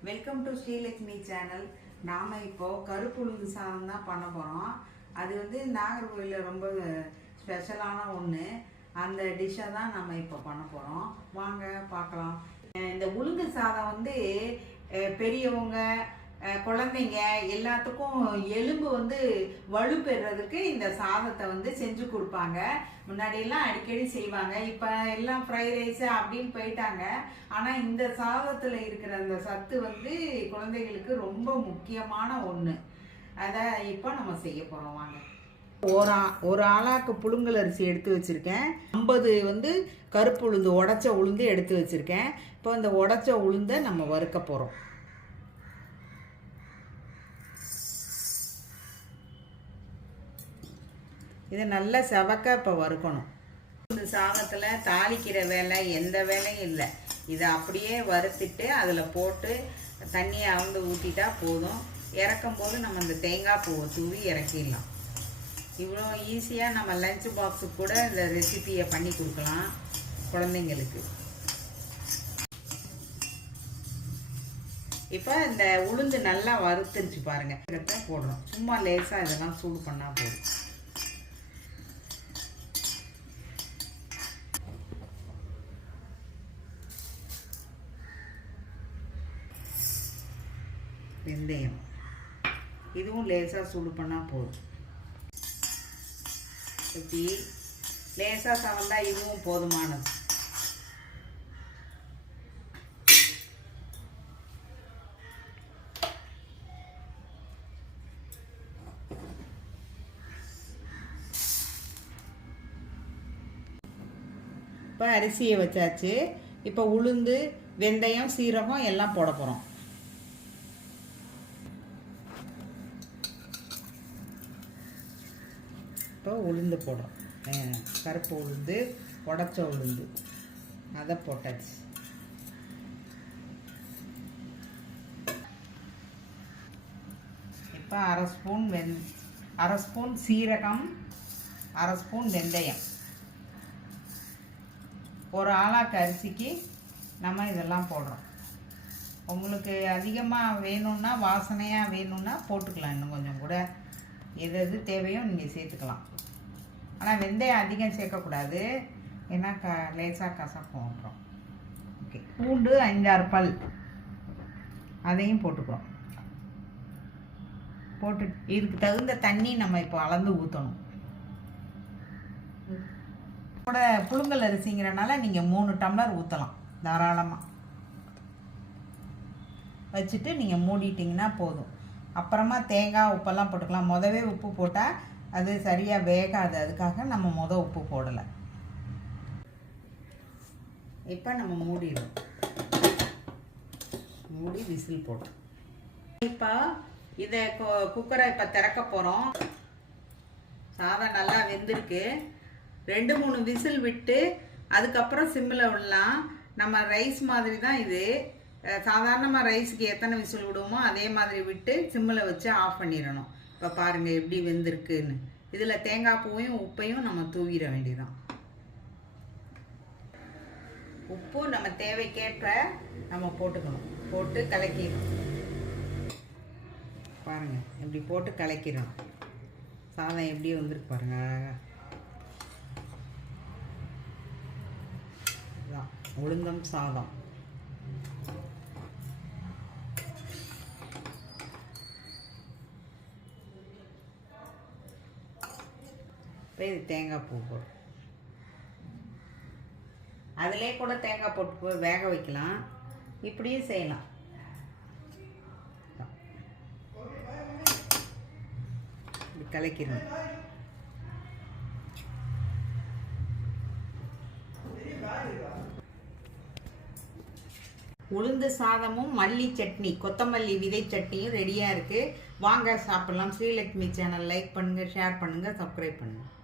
Welcome to Srilakshmi channel நாம் இப்போ கருப்பு உளுந்து சாதம் தான் பண்ண போகிறோம் அது வந்து நாகர்கோவிலில் ரொம்ப ஸ்பெஷலான ஒன்று அந்த டிஷ்ஷை தான் நம்ம இப்போ பண்ண போகிறோம் வாங்க பார்க்கலாம். இந்த உளுந்து சாதம் வந்து பெரியவங்க குழந்தைங்க எல்லாத்துக்கும் எலும்பு வந்து வலு இந்த சாதத்தை வந்து செஞ்சு கொடுப்பாங்க. முன்னாடியெல்லாம் அடிக்கடி செய்வாங்க. இப்போ எல்லாம் ஃப்ரைட் ரைஸு அப்படின்னு போயிட்டாங்க. ஆனால் இந்த சாதத்தில் இருக்கிற அந்த சத்து வந்து குழந்தைகளுக்கு ரொம்ப முக்கியமான ஒன்று அதை இப்போ நம்ம செய்ய போகிறோம் வாங்க. ஒரு ஆ- ஒரு ஆளாக்கு புழுங்கல் அரிசி எடுத்து வச்சுருக்கேன். ஐம்பது வந்து கருப்பு உளுந்து உடச்ச உளுந்து எடுத்து வச்சுருக்கேன். இப்போ இந்த உடச்ச உளுந்தை நம்ம வறுக்க போகிறோம் இதை நல்லா செவக்க இப்போ வறுக்கணும். இந்த சாதத்தில் தாளிக்கிற வேலை எந்த வேலையும் இல்லை. இதை அப்படியே வறுத்துட்டு அதில் போட்டு தண்ணியை அவுந்து ஊற்றிட்டா போதும். இறக்கும் போது நம்ம இந்த தேங்காய் பூவை தூவி இறக்கிடலாம். இவ்வளோ ஈஸியாக நம்ம லஞ்ச் பாக்ஸுக்கு கூட இந்த ரெசிபியை பண்ணி கொடுக்கலாம் குழந்தைங்களுக்கு. இப்போ இந்த உளுந்து நல்லா வறுத்துருச்சு பாருங்க. போடுறோம் சும்மா லேசாக இதெல்லாம் சூடு பண்ணால் போதும். வெந்தயம். இதுவும் லேசாக சூடு பண்ணால் போதும். ஊற்றி லேசாக சவந்தா இதுவும் போதுமானது. இப்போ அரிசியை வச்சாச்சு. இப்போ உளுந்து வெந்தயம் சீரகம் எல்லாம் போட போகிறோம் இப்போ உளுந்து போடுறோம். கருப்பு உளுந்து உடச்ச உளுந்து. அதை போட்டாச்சு. இப்போ அரை ஸ்பூன் வெந் அரை ஸ்பூன் சீரகம் அரை ஸ்பூன் வெந்தயம். ஒரு ஆளாக்கு அரிசிக்கு நம்ம இதெல்லாம் போடுறோம். உங்களுக்கு அதிகமாக வேணும்னா வாசனையாக வேணும்னா போட்டுக்கலாம். இன்னும் கொஞ்சம் கூட. எது எது தேவையோ நீங்கள் சேர்த்துக்கலாம். ஆனால் வெந்தயம் அதிகம் சேர்க்கக்கூடாது. ஏன்னா க லேசாக கசக்கும் அப்புறம் ஓகே பூண்டு அஞ்சாறு பல். அதையும் போட்டுக்கிறோம். போட்டு இதுக்கு தகுந்த தண்ணி நம்ம இப்போ அளந்து ஊற்றணும் கூட புழுங்கல் அரிசிங்கிறனால நீங்கள் மூணு டம்ளர் ஊற்றலாம் தாராளமாக வச்சுட்டு நீங்கள் மூடிட்டிங்கன்னா போதும். அப்புறமா தேங்காய் உப்பெல்லாம் போட்டுக்கலாம். முதவே உப்பு போட்டால் அது சரியாக வேகாது. அதுக்காக நம்ம மொதல் உப்பு போடலை. இப்போ நம்ம மூடிடுவோம் மூடி விசில் போட்டோம் இப்போ இதை கு- குக்கரை இப்போ திறக்க போகிறோம் சாதம் நல்லா வெந்திருக்கு. ரெண்டு மூணு விசில் விட்டு அதுக்கப்புறம் சிம்மில் விடலாம். நம்ம ரைஸ் மாதிரி தான் இது. சாதாரணமாக ரைஸுக்கு எத்தனை விசில் விடுவோமோ அதே மாதிரி விட்டு சிம்மில் வச்சு ஆஃப் பண்ணிடணும். இப்போ பாருங்கள் எப்படி வெந்திருக்குன்னு. இதில் தேங்காய் பூவையும் உப்பையும் நம்ம தூவிட வேண்டியதான் உப்பு நம்ம தேவைக்கேற்ப நம்ம போட்டுக்கணும். போட்டு கலக்கிடணும். பாருங்கள் இப்படி போட்டு கலக்கிடணும். சாதம் எப்படி வந்துருக்கு பாருங்க அழகாக உளுந்தம் சாதம். இது தேங்காய் பூ போடும் அதிலே கூட தேங்காய் போட்டு வேக வைக்கலாம். இப்படியும் செய்யலாம். இப்படி கலக்கிடணும். உளுந்து சாதமும் மல்லி சட்னி கொத்தமல்லி விதை சட்னியும் ரெடியாக இருக்குது வாங்க சாப்பிட்லாம். ஸ்ரீலக்ஷ்மி சேனல் லைக் பண்ணுங்கள் ஷேர் பண்ணுங்கள் சப்ஸ்கிரைப் பண்ணுங்கள்